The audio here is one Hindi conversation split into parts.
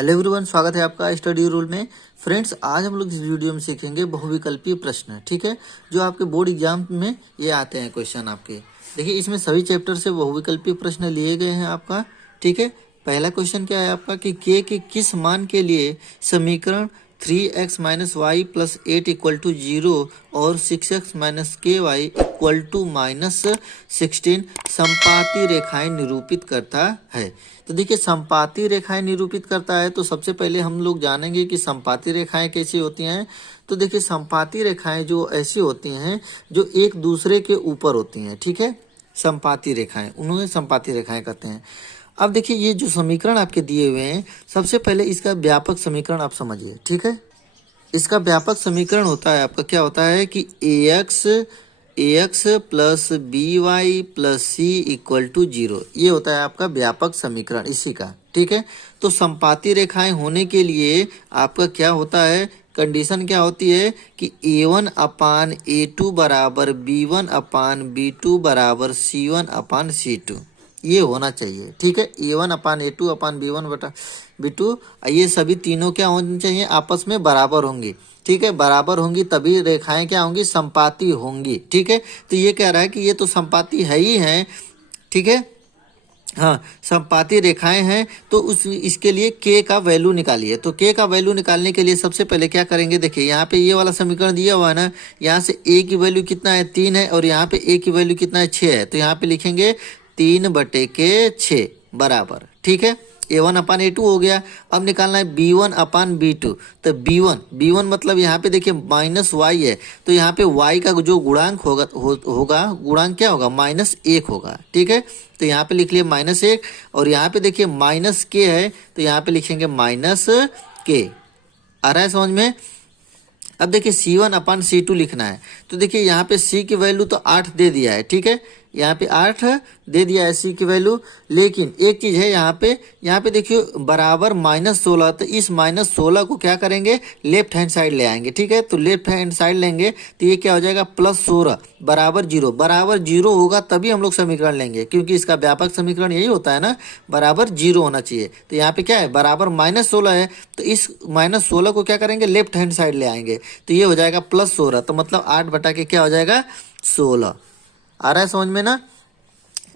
हेलो एवरीवन, स्वागत है आपका स्टडी रूल में। फ्रेंड्स, आज हम लोग इस वीडियो में सीखेंगे बहुविकल्पीय प्रश्न। ठीक है, जो आपके बोर्ड एग्जाम में ये आते हैं क्वेश्चन आपके। देखिए, इसमें सभी चैप्टर से बहुविकल्पीय प्रश्न लिए गए हैं आपका। ठीक है, पहला क्वेश्चन क्या है आपका कि के किस मान के लिए समीकरण 3x minus y plus 8 equal to 0 और 6x minus k y equal to minus 16 संपाती रेखाएं निरूपित करता है। तो देखिए, संपाती रेखाएं निरूपित करता है तो सबसे पहले हम लोग जानेंगे कि संपाती रेखाएं कैसी होती हैं। तो देखिए, संपाती रेखाएं जो ऐसी होती हैं जो एक दूसरे के ऊपर होती हैं। ठीक है, संपाती रेखाएं, उन्हें संपाती रेखाएं कहते हैं। अब देखिए, ये जो समीकरण आपके दिए हुए हैं, सबसे पहले इसका व्यापक समीकरण आप समझिए। ठीक है, इसका व्यापक समीकरण होता है आपका, क्या होता है कि ax plus b y plus c equal to 0। ये होता है आपका व्यापक समीकरण इसी का। ठीक है, तो संपाती रेखाएं होने के लिए आपका क्या होता है, कंडीशन क्या होती है कि a1 अपान a2 बराबर b1 अपान b2 बराबर c1 अपान c2, ये होना चाहिए। ठीक है, a1 अपान a2 अपान b1 बटा b2, ये सभी तीनों क्या होनी चाहिए, आपस में बराबर होंगी। ठीक है, बराबर होंगी तभी रेखाएं क्या होंगी, संपाती होंगी। ठीक है, तो ये कह रहा है कि ये तो संपाती है ही है। ठीक है, हाँ, संपाती रेखाएं हैं। तो उस इसके लिए k का वैल्यू निकालिए। तो k का वैल्यू निकालने के लिए सबसे पहले क्या करेंगे, देखिए यहाँ पे ये वाला समीकरण दिया हुआ है ना, यहाँ से a की वैल्यू कितना है, 3 है, और यहाँ पे a की वैल्यू कितना है, 6 है। तो यहाँ पे लिखेंगे 3/6 बराबर। ठीक है, a1 अपान a2 हो गया। अब निकालना है b1 अपान b2। तो b1 मतलब यहाँ पे देखिए माइनस वाई है, तो यहाँ पे y का जो गुणांक होगा गुणांक क्या होगा, -1 होगा। ठीक है, तो यहाँ पे लिख लिए -1, और यहाँ पे देखिए माइनस के है, तो यहाँ पे लिखेंगे -k। आ रहा है समझ में। अब देखिए c1 अपान c2 लिखना है। तो देखिए यहाँ पे c की वैल्यू तो 8 दे दिया है। ठीक है, यहाँ पे 8 दे दिया है c की वैल्यू, लेकिन एक चीज है यहाँ पे देखिए बराबर -16। तो इस -16 को क्या करेंगे, लेफ्ट हैंड साइड ले आएंगे। ठीक है, तो लेफ्ट हैंड साइड लेंगे तो ये क्या हो जाएगा, +16 बराबर 0। बराबर 0 होगा तभी हम लोग समीकरण लेंगे, क्योंकि इसका व्यापक समीकरण यही होता है ना, बराबर 0 होना चाहिए। तो यहाँ पे क्या है, बराबर -16 है, तो इस -16 को क्या करेंगे, लेफ्ट हैंड साइड ले आएंगे, तो ये हो जाएगा +16। तो मतलब 8 बटा के क्या हो जाएगा, 16। आ रहा है समझ में ना।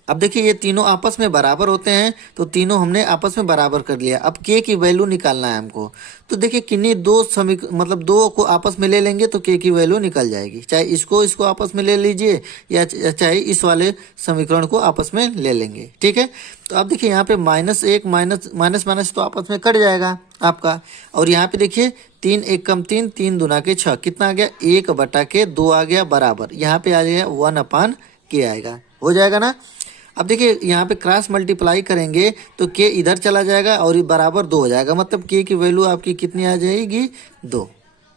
अब देखिए ये तीनों आपस में बराबर होते हैं, तो तीनों हमने आपस में बराबर कर लिया। अब के की वैल्यू निकालना है हमको। तो देखिए किन्हीं मतलब दो को आपस में ले लेंगे तो के की वैल्यू निकल जाएगी। चाहे इसको आपस में ले लीजिए, या चाहे इस वाले समीकरण को आपस में ले लेंगे। ठीक है, तो अब देखिए यहाँ पे -1 माइनस तो आपस में कट जाएगा आपका। और यहाँ पे देखिए 3 1 कम 3, 3 दूना के 6, कितना आ गया, 1/2 आ गया बराबर। यहाँ पे आ जाएगा 1/k आएगा, हो जाएगा ना। अब देखिए यहाँ पे क्रॉस मल्टीप्लाई करेंगे तो के इधर चला जाएगा और ये बराबर 2 हो जाएगा। मतलब के की वैल्यू आपकी कितनी आ जाएगी, 2।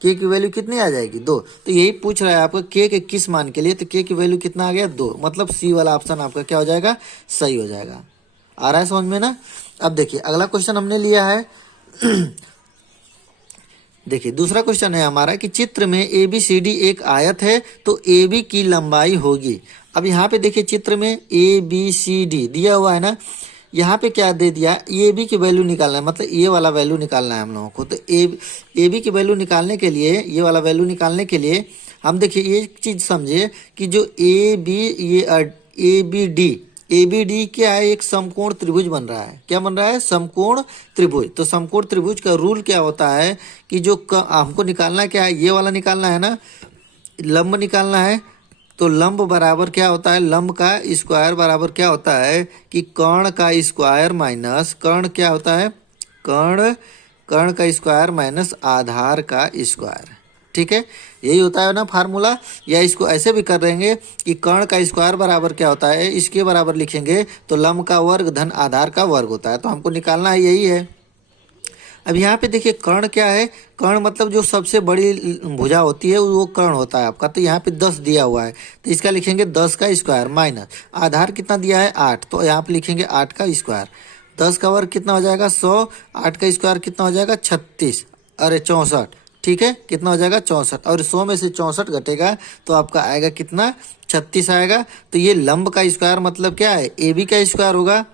के की वैल्यू कितनी आ जाएगी, 2। तो यही पूछ रहा है आपका के किस मान के लिए, तो के की वैल्यू कितना आ गया, 2। मतलब सी वाला ऑप्शन आपका क्या हो जाएगा, सही हो जाएगा। आ रहा है समझ में ना। अब देखिए अगला क्वेश्चन हमने लिया है देखिए दूसरा क्वेश्चन है हमारा कि चित्र में ABCD एक आयत है, तो AB की लंबाई होगी। अब यहाँ पे देखिए चित्र में ABCD दिया हुआ है ना, यहाँ पे क्या दे दिया, AB की वैल्यू निकालना है, मतलब ये वाला वैल्यू निकालना है हम लोगों को। तो AB की वैल्यू निकालने के लिए, ये वाला वैल्यू निकालने के लिए हम देखिए ये चीज समझिए कि जो ABD क्या है, एक समकोण त्रिभुज बन रहा है। क्या बन रहा है, समकोण त्रिभुज। तो समकोण त्रिभुज का रूल क्या होता है कि जो हमको निकालना क्या है, ये वाला निकालना है ना, लंब निकालना है। तो लंब बराबर क्या होता है, लंब का स्क्वायर बराबर क्या होता है कि कर्ण का स्क्वायर माइनस कर्ण क्या होता है, कर्ण का स्क्वायर माइनस आधार का स्क्वायर। ठीक है, यही होता है ना फार्मूला। या इसको ऐसे भी कर देंगे कि कर्ण का स्क्वायर बराबर क्या होता है, इसके बराबर लिखेंगे तो लंब का वर्ग धन आधार का वर्ग होता है। तो हमको निकालना है यही है। अब यहाँ पे देखिए कर्ण क्या है, कर्ण मतलब जो सबसे बड़ी भुजा होती है वो कर्ण होता है आपका। तो यहाँ पे 10 दिया हुआ है, तो इसका लिखेंगे 10 का स्क्वायर माइनस आधार कितना दिया है, 8। तो यहाँ पे लिखेंगे 8 का स्क्वायर। 10 का वर्ग कितना हो जाएगा, 100। 8 का स्क्वायर कितना हो जाएगा, 36, अरे 64। ठीक है, कितना हो जाएगा, 64। और 100 में से 64 घटेगा तो आपका आएगा कितना, 36 आएगा। तो ये लंब का स्क्वायर मतलब क्या है, AB का स्क्वायर होगा।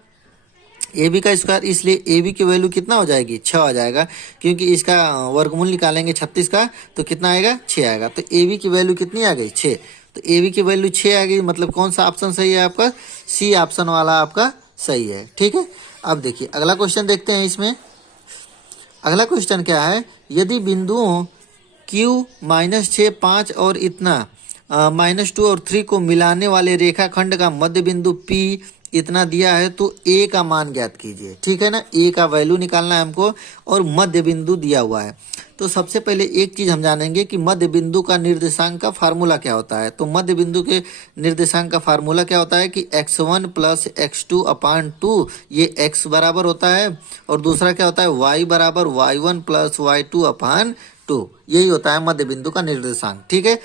ए बी का स्क्वायर, इसलिए ए बी की वैल्यू कितना हो जाएगी 6 आ जाएगा, क्योंकि इसका वर्गमूल निकालेंगे 36 का तो कितना आएगा 6 आएगा। तो ए बी की वैल्यू कितनी आ गई 6, तो ए बी की वैल्यू 6 आ गई, मतलब कौन सा ऑप्शन सही है आपका, सी ऑप्शन वाला आपका सही है। ठीक है, अब देखिए अगला क्वेश्चन देखते हैं। इसमें अगला क्वेश्चन क्या है, यदि बिंदुओं Q -6, 5 और इतना -2 और 3 को मिलाने वाले रेखाखंड का मध्य बिंदु P इतना दिया है तो A का मान ज्ञात कीजिए। ठीक है ना, A का वैल्यू निकालना है हमको और मध्य बिंदु दिया हुआ है। तो सबसे पहले एक चीज हम जानेंगे कि मध्य बिंदु का निर्देशांक का फार्मूला क्या होता है। तो मध्य बिंदु के निर्देशांक का फार्मूला क्या होता है कि x1 + x2/2, ये x बराबर होता है, और दूसरा क्या होता है y बराबर y1 + y2/2, यही होता है मध्य बिंदु का निर्देशांक। ठीक है,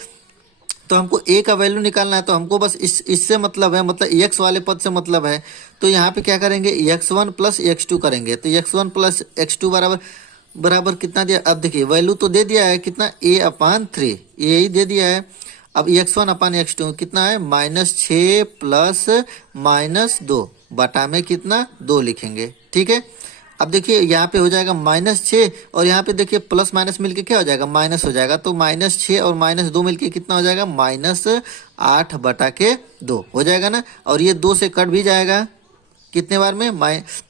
तो हमको a का वैल्यू निकालना है, तो हमको बस इससे मतलब है, मतलब x वाले पद से मतलब है। तो यहाँ पे क्या करेंगे, x1 + x2 करेंगे। तो x1 + x2 बराबर कितना दिया, अब देखिए वैल्यू तो दे दिया है कितना a/3, यही दे दिया है। अब x1/x2 कितना है -6 + -2 बटा में कितना 2 लिखेंगे। ठीक है, अब देखिए यहाँ पे हो जाएगा -6 और यहाँ पे देखिए प्लस माइनस मिलके क्या हो जाएगा माइनस हो जाएगा। तो -6 और -2 मिलके कितना हो जाएगा -8/2 हो जाएगा ना, और ये 2 से कट भी जाएगा कितने बार में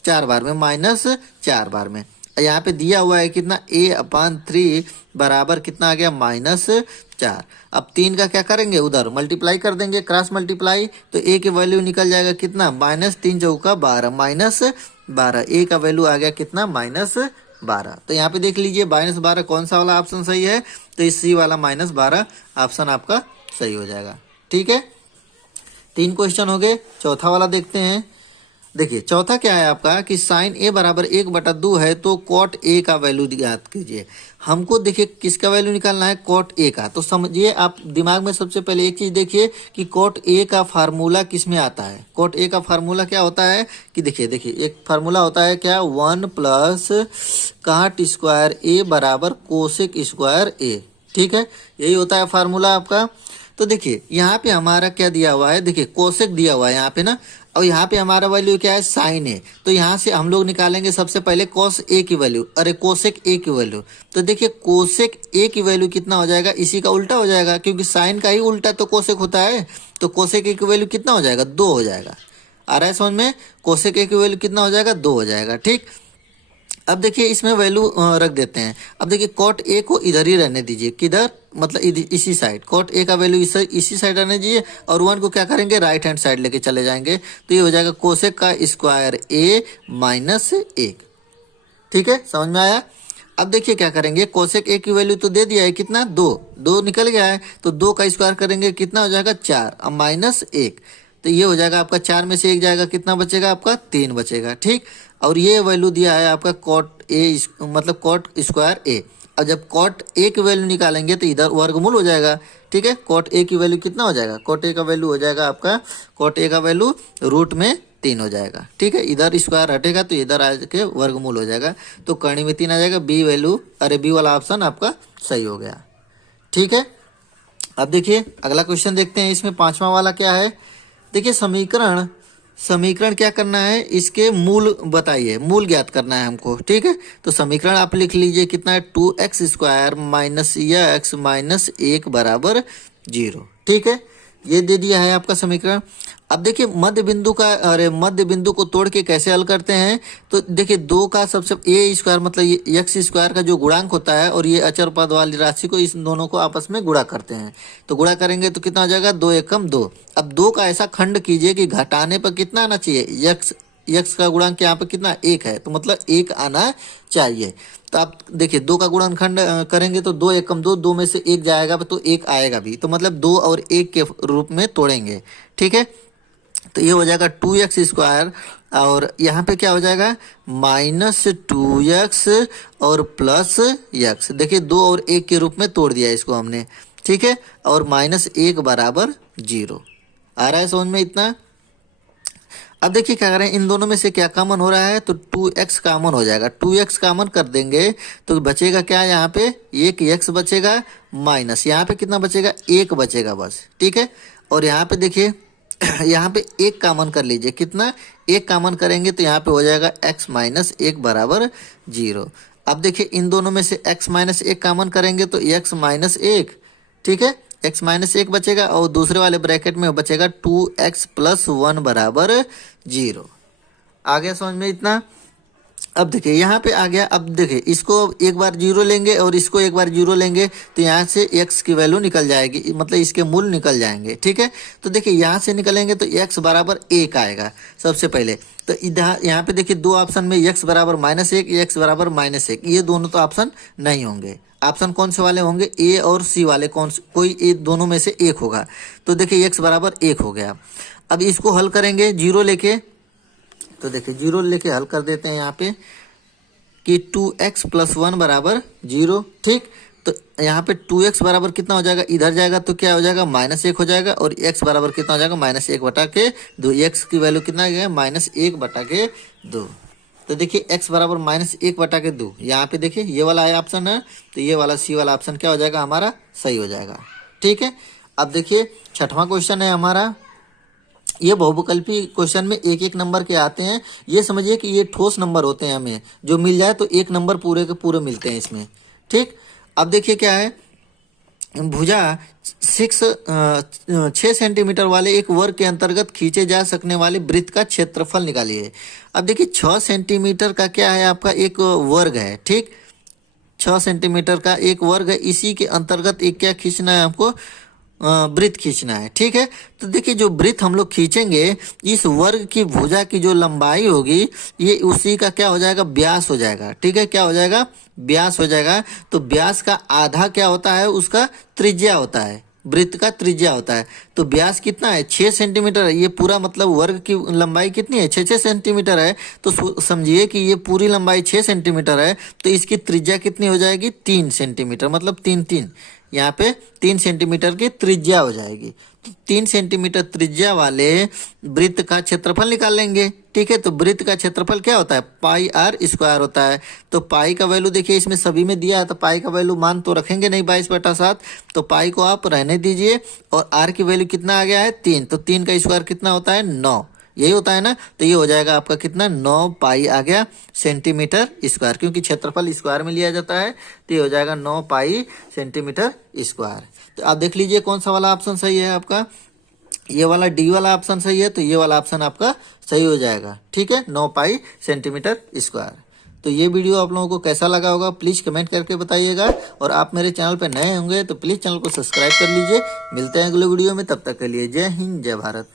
4 बार में, -4 बार में। यहाँ पे दिया हुआ है कितना a/3 बराबर कितना आ गया -4। अब 3 का क्या करेंगे, उधर मल्टीप्लाई कर देंगे, क्रॉस मल्टीप्लाई, तो a की वैल्यू निकल जाएगा कितना -3 चौका 12 -12, a का वैल्यू आ गया कितना -12। तो यहाँ पे देख लीजिए -12 कौन सा वाला ऑप्शन सही है, तो इस सी वाला -12 ऑप्शन आपका सही हो जाएगा। ठीक है, 3 क्वेश्चन हो गए, चौथा वाला देखते हैं। देखिए चौथा क्या है आपका कि साइन a बराबर 1/2 है तो कॉट a का वैल्यू ज्ञात कीजिए। हमको देखिए किसका वैल्यू निकालना है, कॉट a का। तो समझिए आप दिमाग में सबसे पहले एक चीज देखिए कि कॉट a का फार्मूला किस में आता है। कॉट a का फार्मूला क्या होता है कि देखिए एक फार्मूला होता है क्या, 1 + cot² a बराबर कोसेक² a। ठीक है, यही होता है फार्मूला आपका। तो देखिए यहाँ पे हमारा क्या दिया हुआ है, देखिए कोसेक दिया हुआ है यहाँ पे ना, और यहाँ पे हमारा वैल्यू क्या है साइन ए। तो यहाँ से हम लोग निकालेंगे सबसे पहले कोस ए की वैल्यू, अरे कोसेक ए की वैल्यू। तो देखिए कोसेक ए की वैल्यू कितना हो जाएगा, इसी का उल्टा हो जाएगा, क्योंकि साइन का ही उल्टा तो कोसेक होता है। तो कोसेक ए की वैल्यू कितना हो जाएगा 2 हो जाएगा। आ रहा है समझ में, कोसेक ए की वैल्यू कितना हो जाएगा 2 हो जाएगा। ठीक, अब देखिए इसमें वैल्यू रख देते हैं। अब देखिए कॉट ए को इधर ही रहने दीजिए, किधर मतलब इसी साइड, कॉट ए का वैल्यू इसी साइड रहने दीजिए, और 1 को क्या करेंगे राइट हैंड साइड लेके चले जाएंगे। तो ये हो जाएगा कोसेक का स्क्वायर a -1। ठीक है, समझ में आया। अब देखिए क्या करेंगे, कोसेक ए की वैल्यू तो दे दिया है कितना 2 निकल गया है, तो 2 का स्क्वायर करेंगे कितना हो जाएगा 4, अब -1। तो ये हो जाएगा आपका 4 में से 1 जाएगा, कितना बचेगा आपका 3 बचेगा। ठीक, और ये वैल्यू दिया है आपका कॉट ए मतलब cot² a। अब जब कॉट ए की वैल्यू निकालेंगे तो इधर वर्गमूल हो जाएगा। ठीक है, कॉट ए की वैल्यू कितना हो जाएगा, कॉट ए का वैल्यू हो जाएगा आपका, कॉट ए का वैल्यू √3 हो जाएगा। ठीक है, इधर स्क्वायर हटेगा तो इधर आके वर्गमूल हो जाएगा, तो कर्ण में 3 आ जाएगा। बी वैल्यू, अरे बी वाला ऑप्शन आपका सही हो गया। ठीक है, अब देखिए अगला क्वेश्चन देखते हैं। इसमें 5वां वाला क्या है, देखिए समीकरण क्या करना है, इसके मूल बताइए, मूल ज्ञात करना है हमको। ठीक है, तो समीकरण आप लिख लीजिए कितना है 2x² - x -1 बराबर 0। ठीक है, ये दे दिया है आपका समीकरण। अब देखिए मध्य बिंदु को तोड़ के कैसे हल करते हैं। तो देखिए 2 का सबसे a² मतलब ये x² का जो गुणांक होता है, और ये अचर पद वाली राशि को, इस दोनों को आपस में गुणा करते हैं। तो गुणा करेंगे तो कितना हो जाएगा 2 एकम 2। अब 2 का ऐसा खंड कीजिए कि घटाने पर कितना आना चाहिए, x का गुणांक यहाँ पे कितना 1 है, तो मतलब 1 आना चाहिए। तो आप देखिए 2 का गुणनखंड करेंगे तो 2 एकम 2, 2 में से 1 जाएगा तो 1 आएगा भी, तो मतलब 2 और 1 के रूप में तोड़ेंगे। ठीक है, तो ये हो जाएगा 2x², और यहाँ पे क्या हो जाएगा -2x और +x। देखिए 2 और 1 के रूप में तोड़ दिया इसको हमने। ठीक है, और -1 बराबर 0। आ रहा है समझ में इतना। अब देखिए क्या करें, इन दोनों में से क्या कॉमन हो रहा है, तो 2x कॉमन हो जाएगा। 2x कॉमन कर देंगे तो बचेगा क्या, यहाँ पे 1x बचेगा, माइनस यहाँ पे कितना बचेगा 1 बचेगा बस। ठीक है, और यहाँ पे देखिए यहाँ पे 1 कॉमन कर लीजिए, कितना एक कॉमन करेंगे तो यहाँ पे हो जाएगा x माइनस 1 बराबर 0। अब देखिए इन दोनों में से x माइनस 1 कॉमन करेंगे तो x माइनस 1, ठीक है, x माइनस 1 बचेगा और दूसरे वाले ब्रैकेट में बचेगा 2x प्लस 1 बराबर 0। आ गया समझ में इतना। अब देखिए यहाँ पे आ गया। अब देखिए इसको एक बार 0 लेंगे और इसको एक बार 0 लेंगे तो यहाँ से x की वैल्यू निकल जाएगी, मतलब इसके मूल निकल जाएंगे, ठीक है। तो देखिए यहाँ से निकलेंगे तो x बराबर 1 आएगा सबसे पहले। तो इधर यहाँ पे देखिए दो ऑप्शन में x बराबर -1, x बराबर -1, ये दोनों तो ऑप्शन नहीं होंगे। ऑप्शन कौन से वाले होंगे, ए और सी वाले, कोई ए दोनों में से एक होगा। तो देखिए x बराबर 1 हो गया। अब इसको हल करेंगे 0 लेके, तो देखिए 0 लेके हल कर देते हैं यहाँ पे कि 2x प्लस 1 बराबर 0, ठीक। तो यहाँ पे 2x बराबर कितना हो जाएगा, इधर जाएगा तो क्या हो जाएगा -1 हो जाएगा, और x बराबर कितना हो जाएगा -1 बटा के 2। x की वैल्यू कितना आ गया -1 बटा के 2। तो देखिए x बराबर -1 बटा के 2, यहाँ पे देखिए ये वाला ऑप्शन है, तो ये वाला सी वाला ऑप्शन क्या हो जाएगा हमारा, सही हो जाएगा, ठीक है। अब देखिए छठवां क्वेश्चन है हमारा। ये बहुविकल्पी क्वेश्चन में एक एक नंबर के आते हैं। ये समझिए कि ये ठोस नंबर होते हैं, हमें जो मिल जाए तो एक नंबर पूरे के पूरे मिलते हैं इसमें, ठीक। अब देखिए क्या है, भुजा 6 सेंटीमीटर वाले एक वर्ग के अंतर्गत खींचे जा सकने वाले वृत्त का क्षेत्रफल निकालिए। अब देखिए 6 सेंटीमीटर का क्या है, आपका एक वर्ग है, ठीक। 6 सेंटीमीटर का एक वर्ग है, इसी के अंतर्गत एक क्या खींचना है आपको, वृत्त खींचना है, ठीक है। तो देखिए जो वृत्त हम लोग खींचेंगे, इस वर्ग की भुजा की जो लंबाई होगी ये उसी का क्या हो जाएगा, व्यास हो जाएगा, ठीक है। क्या हो जाएगा, व्यास हो जाएगा। तो व्यास का आधा क्या होता है, उसका त्रिज्या होता है, वृत्त का त्रिज्या होता है। तो व्यास कितना है, 6 सेंटीमीटर है। ये पूरा मतलब वर्ग की लंबाई कितनी है, 6 सेंटीमीटर है। तो समझिए कि ये पूरी लंबाई 6 सेंटीमीटर है, तो इसकी त्रिज्या कितनी हो जाएगी, 3 सेंटीमीटर, मतलब 3 यहाँ पे 3 सेंटीमीटर की त्रिज्या हो जाएगी। तो 3 सेंटीमीटर त्रिज्या वाले वृत्त का क्षेत्रफल निकाल लेंगे, ठीक है। तो वृत्त का क्षेत्रफल क्या होता है, πr² होता है। तो पाई का वैल्यू देखिए इसमें सभी में दिया है, तो पाई का वैल्यू मान तो रखेंगे नहीं 22/7, तो पाई को आप रहने दीजिए। और आर की वैल्यू कितना आ गया है, 3, तो 3 का स्क्वायर कितना होता है, 9, यही होता है ना। तो ये हो जाएगा आपका कितना, 9 पाई आ गया सेंटीमीटर स्क्वायर, क्योंकि क्षेत्रफल स्क्वायर में लिया जाता है। तो ये हो जाएगा 9 पाई सेंटीमीटर स्क्वायर। तो आप देख लीजिए कौन सा वाला ऑप्शन सही है आपका, ये वाला डी वाला ऑप्शन सही है, तो ये वाला ऑप्शन आपका सही हो जाएगा, ठीक है, 9 पाई सेंटीमीटर स्क्वायर। तो ये वीडियो आप लोगों को कैसा लगा होगा प्लीज़ कमेंट करके बताइएगा। और आप मेरे चैनल पर नए होंगे तो प्लीज़ चैनल को सब्सक्राइब कर लीजिए। मिलते हैं अगले वीडियो में, तब तक के लिए जय हिंद जय भारत।